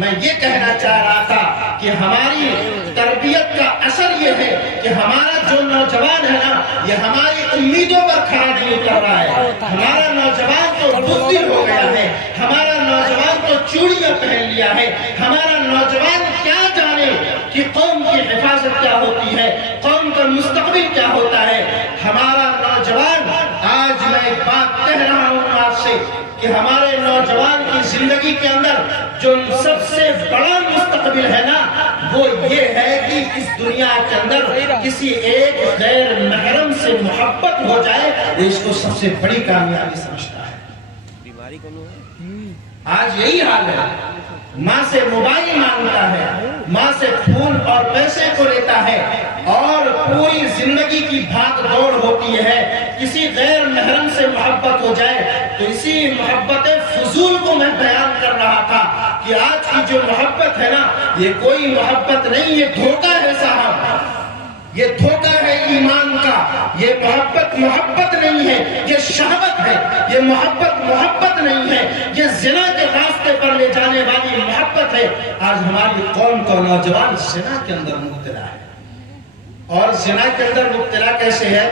میں یہ کہنا چاہ رہا تھا کہ ہماری تربیت کا اثر یہ ہے کہ ہمارا جو نوجوان ہے نا، یہ ہماری امیدوں پر کھڑا نہیں اتر رہا ہے۔ ہمارا نوجوان تو بزدل ہو گیا ہے، ہمارا نوجوان تو چوڑیاں پہن لیا ہے، ہمارا نوجوان کیا جانے کہ قوم کی حفاظت کیا ہوتی ہے، قوم کا مستقبل کیا ہوتا ہے۔ ہمارا نوجوان، آج میں ایک بات کہہ رہا ہوں آپ سے کہ ہمارے نوجوان کی زندگی کے اندر جو سب سے بڑا مستقبل ہے نا، وہ یہ ہے کہ اس دنیا کے اندر کسی ایک غیر محرم سے محبت ہو جائے، وہ اس کو سب سے بڑی کامیابی سمجھتا ہے۔ آج یہی حال ہے، ماں سے موبائل مانگتا ہے، ماں سے پھول اور پیسے کو لیتا ہے، اور پوری زندگی کی بھاگ دوڑ ہوتی ہے۔ کسی غیر محرم سے محبت ہو جائے تو اسی محبت فضول کو میں بیان کر رہا تھا کہ آج کی جو محبت ہے نا، یہ کوئی محبت نہیں، یہ دھوکہ ہے صاحب، یہ دھوکہ ہے ایمان کا۔ یہ محبت محبت نہیں ہے، یہ شہوت ہے۔ یہ محبت محبت نہیں ہے، یہ زنا کے راستے پر لے جانے والی محبت ہے۔ آج ہماری قوم کا نوجوان زنا کے اندر مبتلا ہے، اور زنا کے اندر مبتلا کیسے ہے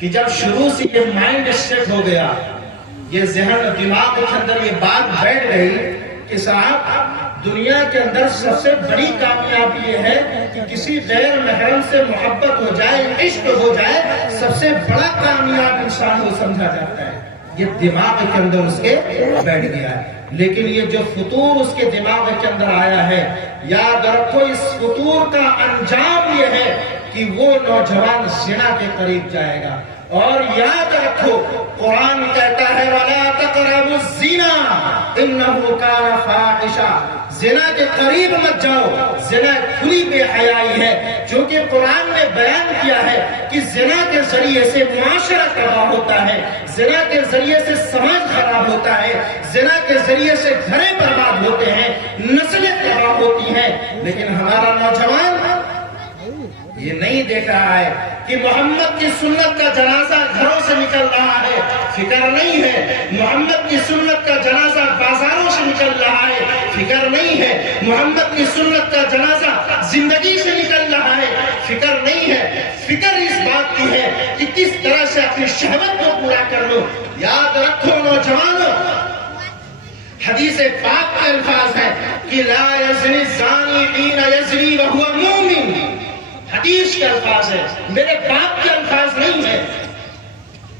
کہ جب شروع سے یہ مائنڈ سیٹ ہو گیا، یہ ذہن دماغ کے اندر یہ بات بیٹھ گئی کہ صاحب دنیا کے اندر سب سے بڑی کامیابی یہ ہے کہ کسی غیر محرم سے محبت ہو جائے، عشق ہو جائے، سب سے بڑا کامیاب انسان کو سمجھا جاتا ہے۔ یہ دماغ کے اندر اس کے بیٹھ گیا ہے، لیکن یہ جو فطور اس کے دماغ کے اندر آیا ہے، یاد رکھو اس فطور کا انجام یہ ہے کہ وہ نوجوان زنا کے قریب جائے گا۔ اور یاد رکھو قرآن کہتا ہے وَلَا تَقْرَبُوا الزِّنَا إِنَّهُ كَانَ فَاحِشًا، زنا کے قریب مت جاؤ۔ زنا کھلی بے حیائی ہے، چونکہ قرآن نے بیان کیا ہے کہ زنا کے ذریعے سے معاشرہ تباہ ہوتا ہے، زنا کے ذریعے سے سماج خراب ہوتا ہے، زنا کے ذریعے سے گھریں برباد ہوتے ہیں، نسلیں تباہ ہوتی ہیں۔ لیکن ہمارا نوجوان یہ نہیں دیکھ رہا ہے کہ محمد کی سنت کا جنازہ گھروں سے نکل رہا ہے، فکر نہیں ہے۔ محمد کی سنت کا جنازہ بازاروں سے نکل رہا ہے، فکر نہیں ہے۔ محمد کی سنت کا جنازہ زندگی سے نکل رہا ہے، فکر نہیں ہے۔ فکر اس بات کی ہے کہ کس طرح سے اپنی شہوت کو پورا کر لو۔ یاد رکھو نوجوانوں، حدیث پاک کے الفاظ ہیں کہ لا یزنی الزانی حین یزنی وہو مومن، حدیث کے الفاظ ہے، میرے باپ کے الفاظ نہیں ہے،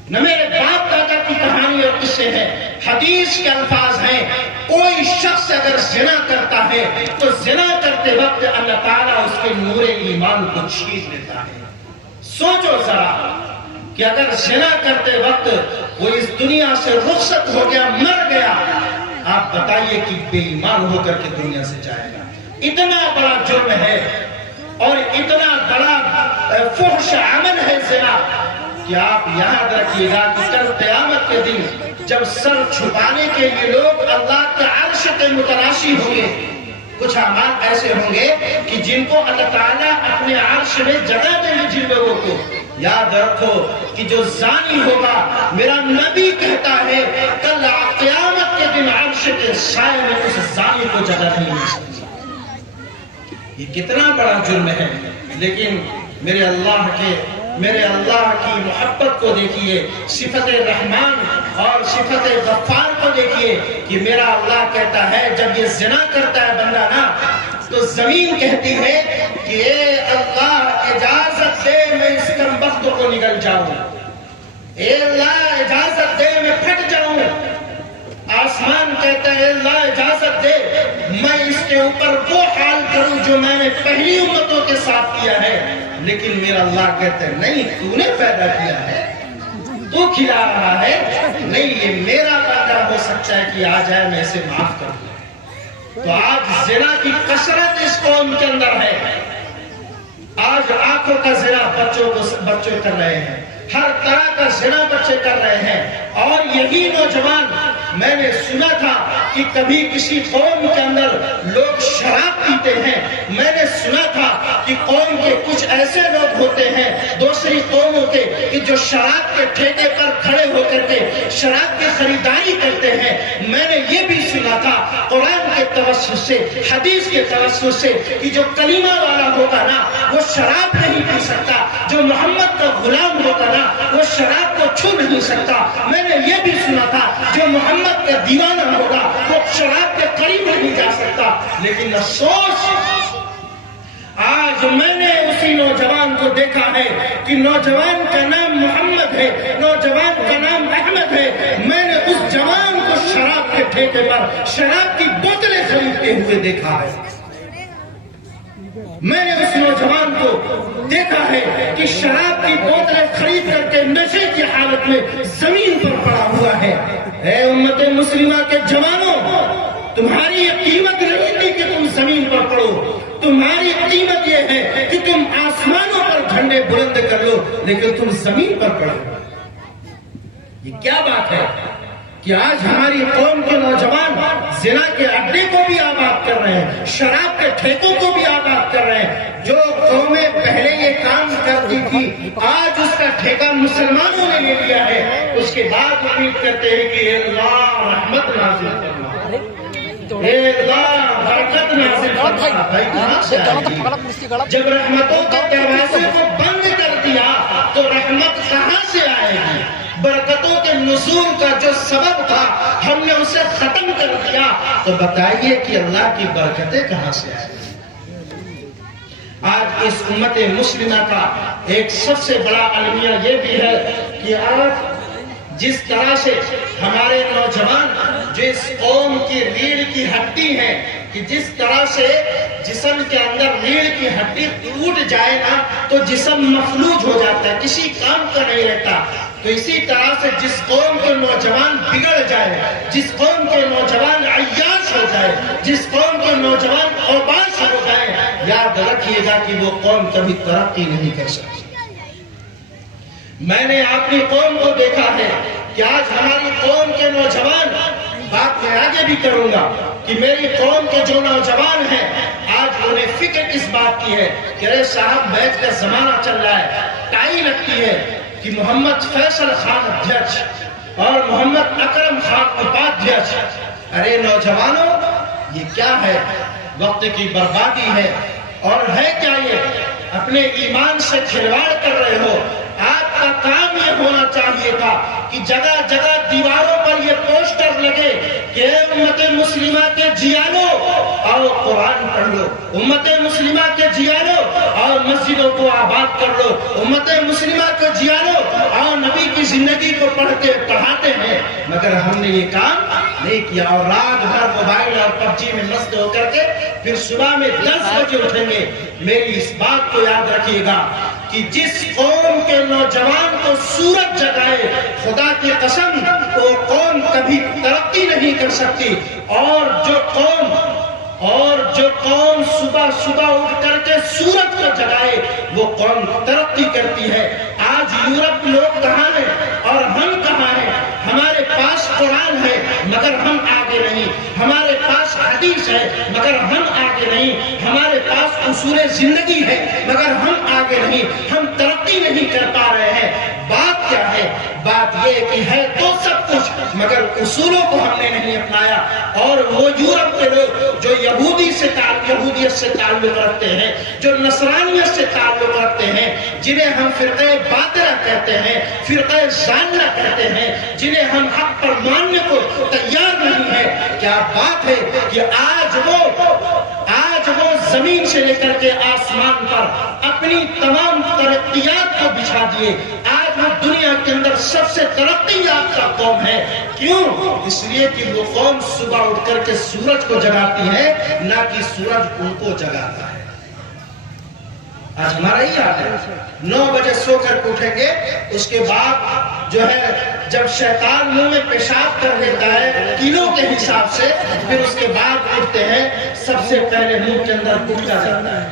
نہ میرے باپ دادا کی کہانی اور قصے ہیں۔ حدیث کے الفاظ ہیں کوئی شخص اگر زنا کرتا ہے تو زنا کرتے وقت اللہ تعالیٰ اس کے نور ایمان کو چھین لیتا ہے۔ سوچو ذرا کہ اگر زنا کرتے وقت وہ اس دنیا سے رخصت ہو گیا، مر گیا، آپ بتائیے کہ بے ایمان ہو کر کے دنیا سے جائے گا۔ اتنا بڑا جرم ہے اور اتنا بڑا فحش عمل ہے زنا کہ آپ یاد رکھیے گا کہ کل قیامت کے دن جب سر چھپانے کے لیے لوگ اللہ کے عرش کے متلاشی ہوں گے، کچھ اعمال ایسے ہوں گے کہ جن کو اللہ تعالیٰ اپنے عرش میں جگہ دیں گے جن لوگوں کو، یاد رکھو کہ جو زانی ہوگا، میرا نبی کہتا ہے کل قیامت کے دن عرش کے سائے میں اس زانی کو جگہ نہیں مل سکتی۔ یہ کتنا بڑا جرم ہے، لیکن میرے اللہ کی محبت کو دیکھیے، صفت رحمان اور صفت غفار کو دیکھیے کہ میرا اللہ کہتا ہے جب یہ زنا کرتا ہے بندہ نا، تو زمین کہتی ہے کہ اے اللہ اجازت دے میں اس کمبخت کو نگل جاؤں، اے اللہ اجازت دے میں پھٹ جاؤں۔ آسمان کہتا ہے اللہ اجازت دے میں اس کے اوپر وہ حال کروں جو میں نے پہلی امتوں کے ساتھ کیا ہے، لیکن میرا اللہ کہتا ہے نہیں، تو نے پیدا کیا ہے، تو کھلا رہا ہے، نہیں یہ میرا بندہ ہو سکتا ہے کہ آ جائے میں اسے معاف کر دوں۔ تو آج زنا کی کثرت اس قوم کے اندر ہے، آج آنکھوں کا زنا بچے کر رہے ہیں، ہر طرح کا زنا بچے کر رہے ہیں، اور یہی نوجوان میں نے سنا تھا کہ کبھی کسی قوم کے اندر لوگ شراب پیتے ہیں، میں نے سنا تھا کہ قوم کے کچھ ایسے لوگ ہوتے ہیں دوسری قوموں کے کہ جو شراب کے ٹھیکے پر کھڑے ہو کر کے شراب کی خریداری کرتے ہیں۔ میں نے یہ بھی سنا تھا قرآن کے توسط سے، حدیث کے توسط سے، کہ جو کلمہ والا ہوگا نا وہ شراب نہیں پی سکتا، جو محمد کا غلام ہوگا نا وہ شراب کو چھو نہیں سکتا۔ میں نے یہ بھی سنا تھا جو محمد کا دیوانہ ہوگا وہ شراب کے قریب نہیں جا سکتا، لیکن افسوس آج میں نے اسی نوجوان کو دیکھا ہے کہ نوجوان کا نام محمد ہے، نوجوان کا نام احمد ہے، میں نے اس جوان کو شراب کے ٹھیکے پر شراب کی بوتلیں خریدتے ہوئے دیکھا ہے، میں نے اس نوجوان کو دیکھا ہے کہ شراب کی بوتلیں خرید کر کے نشے کی حالت میں زمین پر پڑا ہوا ہے۔ اے امت مسلمہ کے جوانوں، تمہاری یہ قیمت نہیں تھی کہ تم زمین پر پڑو، تمہاری قیمت یہ ہے کہ تم آسمانوں پر جھنڈے بلند کر لو، لیکن تم زمین پر پڑو۔ یہ کیا بات ہے کہ آج ہماری قوم کے نوجوان زنا کے اڈے کو بھی آباد کر رہے ہیں، شراب کے ٹھیکوں کو بھی آباد کر رہے ہیں۔ جو قومیں پہلے یہ کام کرتی تھی آج اس کا ٹھیکہ مسلمانوں نے لے لیا ہے، اس کے بعد امید کرتے ہیں کہ اے اللہ رحمت نازل فرما، اے اللہ برکت نازل فرما۔ بھائی کہاں سے آئے گی؟ جب رحمتوں کے دروازے کو بند کر دیا تو رحمت کہاں سے آئے گی؟ برکتوں کے نزول کا جو سبب تھا ہم نے اسے ختم کر دیا، تو بتائیے کہ اللہ کی برکتیں کہاں سے آئیں؟ آج اس امت مسلمہ کا ایک سب سے بڑا المیہ یہ بھی ہے کہ آج جس طرح سے ہمارے نوجوان جس قوم کی ریڑھ کی ہڈی ہے کہ جس طرح سے جسم کے اندر ریڑھ کی ہڈی ٹوٹ جائے نا تو جسم مفلوج ہو جاتا ہے، کسی کام کا نہیں رہتا، تو اسی طرح سے جس قوم کے نوجوان بگڑ جائے، جس قوم کے نوجوان عیاش ہو جائے، جس قوم کے نوجوان اوباش ہو جائے، یاد رکھیے گا کہ وہ قوم کبھی ترقی نہیں کر سکتی۔ میں نے اپنی قوم کو دیکھا ہے کہ آج ہماری قوم کے نوجوان، بات میں آگے بھی کروں گا کہ میری قوم کے جو نوجوان ہیں آج انہیں فکر اس بات کی ہے کہ ارے صاحب میچ کا زمانہ چل رہا ہے، ٹائی لگتی ہے کہ محمد فیصل خان ادھیکش اور محمد اکرم خان اپادھیکش۔ ارے نوجوانوں یہ کیا ہے؟ وقت کی بربادی ہے، اور ہے کیا یہ؟ اپنے ایمان سے کھلواڑ کر رہے ہو۔ آپ کا کام یہ ہونا چاہیے تھا کہ جگہ جگہ دیواروں پر یہ پوسٹر لگے کہ اے امت مسلمہ کے جیانو آؤ قرآن پڑھ لو، امت مسلمہ کے جیانو آؤ مسجدوں کو آباد کر لو، امت مسلمہ کے جیانو آؤ نبی کی زندگی کو پڑھاتے ہیں، مگر ہم نے یہ کام نہیں کیا، اور رات بھر موبائل اور پبجی میں مست ہو کر کے پھر صبح میں 10 بجے اٹھیں گے۔ میری اس بات کو یاد رکھیے گا کہ جس قوم کے نوجوان کو سورج جگائے، خدا کی قسم وہ قوم کبھی ترقی نہیں کر سکتی، اور جو قوم صبح صبح اٹھ کر کے سورج کو جگائے وہ قوم ترقی کرتی ہے۔ آج یورپ لوگ کہاں ہیں اور ہم کہاں ہیں؟ ہمارے پاس قرآن ہے مگر ہم آگے نہیں، ہمارے پاس حدیث ہے مگر ہم آگے نہیں، ہمارے پاس اصول زندگی ہے مگر ہم آگے نہیں، ہم ترقی ترقی نہیں کر پا رہے ہیں. بات کیا ہے؟ بات یہ کہ ہے تو سب کچھ مگر اصولوں کو ہم نے نہیں اپنایا. اور وہ یورپ کے لوگ جو یہودیت سے تعلق رکھتے ہیں، جو نصرانیت سے تعلق رکھتے ہیں، جنہیں ہم فرقہ باطلہ کہتے ہیں، فرقہ ضالہ کہتے ہیں، جنہیں ہم حق پر ماننے کو تیار نہیں ہے. کیا بات ہے کہ آج وہ زمین سے لے کر کے آسمان پر اپنی تمام ترقیات کو بچھا دیے. آج وہ دنیا کے اندر سب سے ترقی یافتہ قوم ہے. کیوں؟ اس لیے کہ وہ قوم صبح اٹھ کر کے سورج کو جگاتی ہے، نہ کہ سورج ان کو جگاتا ہے. آج ہمارا ہی حال ہے. 9 بجے سو کر اٹھیں گے، اس کے بعد جو ہے جب شیطان منہ میں پیشاب کر لیتا ہے کلو کے حساب سے، پھر اس کے بعد اٹھتے ہیں، سب سے پہلے منہ کے اندر گٹکا جاتا ہے.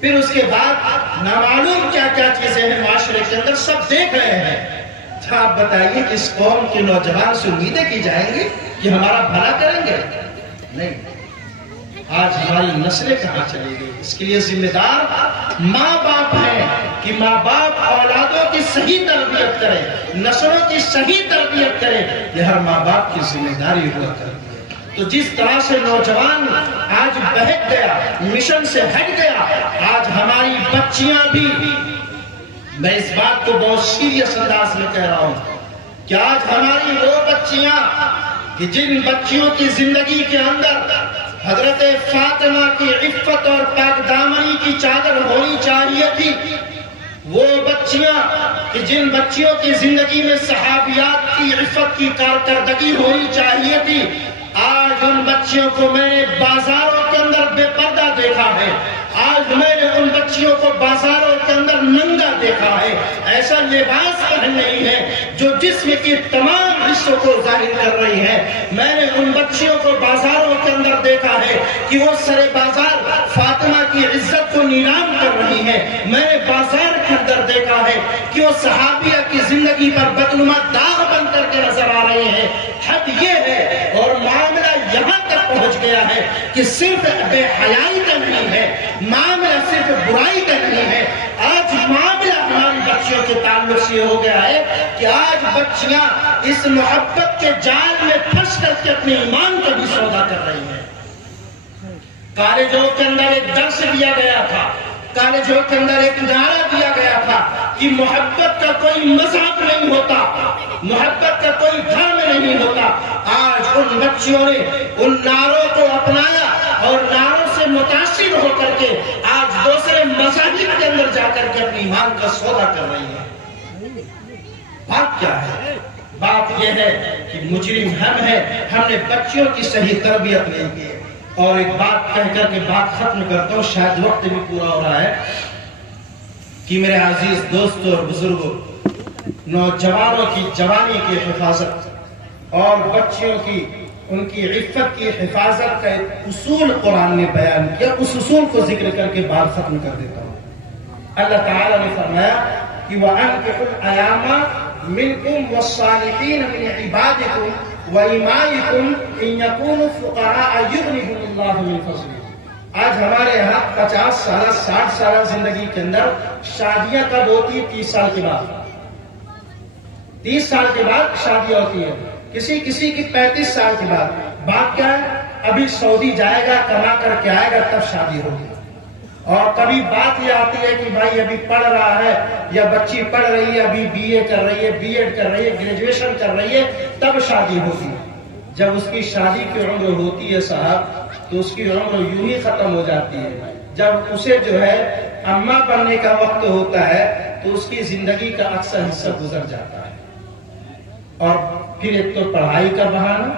پھر اس کے بعد نامعلوم کیا کیا چیزیں ہیں معاشرے کے اندر، سب دیکھ رہے ہیں. آپ بتائیے کہ اس قوم کے نوجوان سے امیدیں کی جائیں گی کہ ہمارا بھلا کریں گے؟ نہیں. آج ہماری نسلیں کہاں چلی گئی؟ اس کے لیے ذمہ دار ماں باپ ہیں کہ ماں باپ اولادوں کی صحیح تربیت کرے، نسلوں کی صحیح تربیت کرے. یہ ہر ماں باپ کی ذمہ داری ہوا کرتی ہے. تو جس طرح سے نوجوان آج بہک گیا، مشن سے ہٹ گیا، آج ہماری بچیاں بھی، میں اس بات کو بہت سیریس انداز میں کہہ رہا ہوں کہ آج ہماری وہ بچیاں کہ جن بچیوں کی زندگی کے اندر حضرت فاطمہ کی عفت اور پاک دامنی کی چادر ہونی چاہیے تھی، وہ بچیاں کہ جن بچیوں کی زندگی میں صحابیات کی عفت کی کارکردگی ہونی چاہیے تھی، آج ان بچیوں کو میں نے بازاروں کے اندر بے پردہ دیکھا ہے. آج میں نے ان بچیوں کو بازاروں کے اندر ننگا دیکھا ہے. ایسا لباس پہن رہی ہے جو جسم کی تمام حصوں کو ظاہر کر رہی ہے. میں نے ان بچیوں کو بازاروں کے اندر دیکھا ہے کہ وہ سرے بازار فاطمہ کی عزت کو نیلام کر رہی ہے. میں نے بازار کے اندر دیکھا ہے کہ وہ صحابیہ کی زندگی پر بدنما داغ بن کر کے نظر آ رہے ہیں. حد یہ ہے اور معاملہ یہاں تک پہنچ گیا ہے کہ صرف بے حیائی کا نہیں ہے، معاملہ صرف برائی کا نہیں ہے. آج معاملہ ہماری بچیوں کے تعلق سے ہو گیا ہے کہ آج بچیاں اس محبت کے جال میں پھنس کر کے اپنے ایمان کا بھی سودا کر رہی ہیں. کالجوں کے اندر ایک درس دیا گیا تھا، کالجوں کے اندر ایک نعرہ دیا گیا تھا کہ محبت کا کوئی مذہب نہیں ہوتا، محبت کا کوئی دھرم نہیں ہوتا. آج ان بچیوں نے ان نعروں کو اپنایا اور نعروں سے متاثر ہو کر کے آج دوسرے مساجد کے اندر جا کر کے اپنی ایمان کا سودا کر رہی ہیں. بات کیا ہے؟ بات یہ ہے کہ مجرم ہم ہیں، ہم نے بچیوں کی صحیح تربیت نہیں کی. اور ایک بات کہہ کر کے بات ختم کرتا ہوں، شاید وقت بھی پورا ہو رہا ہے، کہ میرے عزیز دوستوں اور بزرگوں، نوجوانوں کی جوانی کی حفاظت اور بچیوں کی ان کی عفت کی حفاظت کا ایک اصول قرآن نے بیان کیا. اس اصول کو ذکر کر کے بات ختم کر دیتا ہوں. اللہ تعالیٰ نے فرمایا کہ وَأَنكِحُوا الْأَيَامَ مِنكُمْ وَالصَّالِحِينَ مِنْ عِبَادِكُمْ وَإِمَائِكُمْ إِنْ يَكُونُوا فُقَرَاءَ يُغْنِهُمُ اللَّهُ مِنْ فَضْلِهِ. آج ہمارے یہاں 50 سالہ 60 سالہ زندگی کے اندر شادیاں کب ہوتی ہے؟ 30 سال کے بعد. 30 سال کے بعد شادیاں ہوتی ہے، کسی کی 35 سال کے بعد. بات کیا ہے؟ ابھی سعودی جائے گا، کما کر کے آئے گا، تب شادی ہوگی. اور کبھی بات یہ آتی ہے کہ بھائی ابھی پڑھ رہا ہے یا بچی پڑھ رہی ہے، ابھی بی اے کر رہی ہے، بی ایڈ کر رہی ہے، گریجویشن کر رہی ہے، تب شادی ہوگی. جب اس کی شادی کی عمر ہوتی ہے صاحب، تو اس کی عمر یوں ہی ختم ہو جاتی ہے. جب اسے جو ہے اماں بننے کا وقت ہوتا ہے تو اس کی زندگی کا اکثر حصہ گزر جاتا ہے. اور پھر ایک تو پڑھائی کا بہانہ،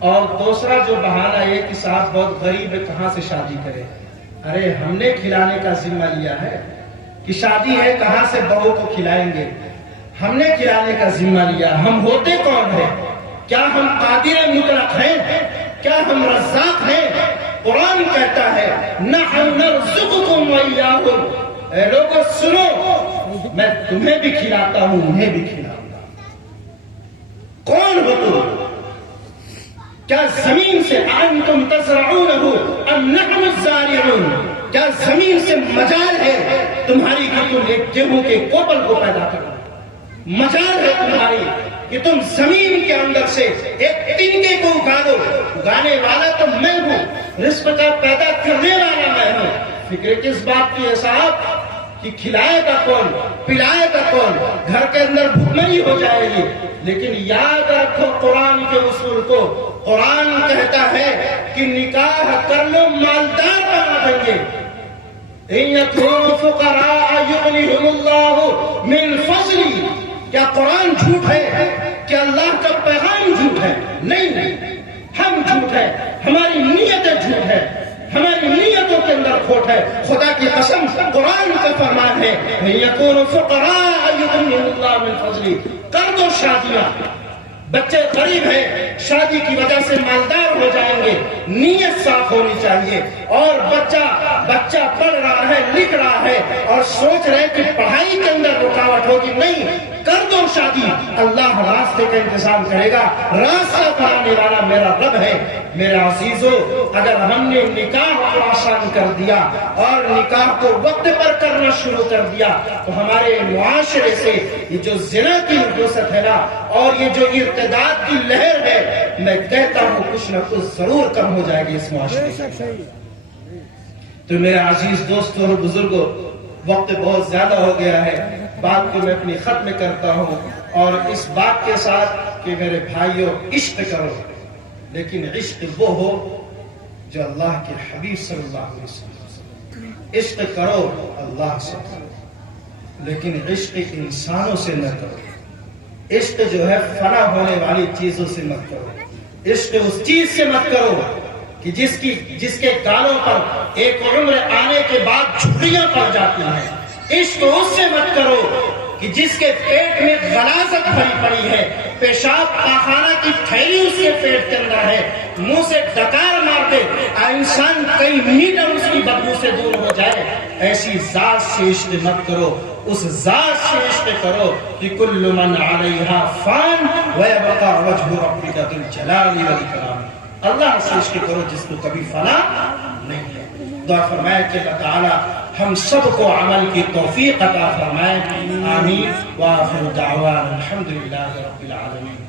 اور دوسرا جو بہانہ یہ کہ صاحب بہت غریب ہے، کہاں سے شادی کرے. ارے ہم نے کھلانے کا ذمہ لیا ہے کہ شادی ہے، کہاں سے بہو کو کھلائیں گے؟ ہم نے کھلانے کا ذمہ لیا. ہم ہوتے کون ہیں؟ کیا ہم قادر مطلق ہیں؟ کیا ہم رزاق ہیں؟ قرآن کہتا ہے نحن نرزقکم وإیاہم. اے لوگوں سنو، میں تمہیں بھی کھلاتا ہوں، انہیں بھی کھلاؤں گا. کون ہو تم؟ کیا زمین سے انتم تزرعونہ ام نحن الزارعون؟ کیا زمین سے مجال ہے تمہاری کہ تم ایک گیہوں کے کوپل کو پیدا کرو، مجال ہے تمہاری کہ تم زمین کے اندر سے ایک تنکے کو اگاڑو، اگانے والا تو میں ہوں، رزق کا پیدا کرنے والا میں ہوں۔ فکر کس بات کی ہے صاحب کہ کھلائے گا کون، پلائے گا کون، گھر کے اندر بھوکمری ہو جائے گی۔ لیکن یاد رکھو قرآن کے اصول کو، قرآن کہتا ہے کہ نکاح کر لو مالدار بنا دیں گے۔ إِن يَكُونُوا فُقَرَاءَ يُغْنِهُمُ اللَّهُ مِنْ فَضْلِهِ۔ کیا قرآن جھوٹ ہے؟ کیا اللہ کا پیغام جھوٹ ہے؟ نہیں، ہم جھوٹ ہے، ہماری نیتیں جھوٹ ہے، ہماری نیتوں کے اندر کھوٹ ہے۔ خدا کی قسم قرآن کا فرمان ہے إِن يَكُونُوا فُقَرَاءَ يُغْنِهُمُ اللَّهُ مِنْ فَضْلِهِ۔ کر دو شادیاں، بچے غریب ہیں، شادی کی وجہ سے مالدار ہو جائیں گے، نیت صاف ہونی چاہیے۔ اور بچہ پڑھ رہا ہے، لکھ رہا ہے اور سوچ رہے کہ پڑھائی کے اندر رکاوٹ ہوگی، نہیں، کر دو شادی، اللہ راستے کا انتظام کرے گا۔ راستہ بنانے والا میرا رب ہے۔ میرے عزیزو، اگر ہم نے نکاح کو آسان کر دیا اور نکاح کو وقت پر کرنا شروع کر دیا تو ہمارے معاشرے سے یہ جو زنا کی نفوست ہے نا اور یہ جو ارتداد کی لہر ہے، میں کہتا ہوں کچھ نہ کچھ ضرور کم ہو جائے گی اس معاشرے سے۔ تو میرے عزیز دوستوں اور بزرگوں، وقت بہت زیادہ ہو گیا ہے، بات کو میں اپنی ختم کرتا ہوں اور اس بات کے ساتھ کہ میرے بھائیوں عشق کرو، لیکن عشق وہ ہو جو اللہ کے حبیب صلی اللہ علیہ وسلم۔ عشق کرو اللہ سے، لیکن عشق انسانوں سے نہ کرو۔ عشق جو ہے فنا ہونے والی چیزوں سے مت کرو۔ عشق اس چیز سے مت کرو کہ جس کے گالوں پر ایک عمر آنے کے بعد جھریاں پڑ جاتی ہیں۔ عشق اس سے مت کرو کہ جس کے پیٹ میں غلاظت بھری پڑی ہے، پیشاب پاخانہ کی تھیلی اس کے پیٹ کے اندر ہے، منہ سے ڈکار مار دے انسان کئی میٹر اس کی بدبو سے دور ہو جائے، ایسی ذات سے عشق مت کرو۔ اس ذات سے عشق کرو کہ کل من علیہا فان ویبقى وجہ ربک ذو الجلال والاکرام۔ اللہ سے عشق کرو جس کو کبھی فنا نہیں ہے۔ دعا فرمائے کہ اللہ تعالی ہم سب کو عمل کی توفیق عطا فرمائے۔ آمین۔ وآخر دعوانا الحمدللہ رب العالمین۔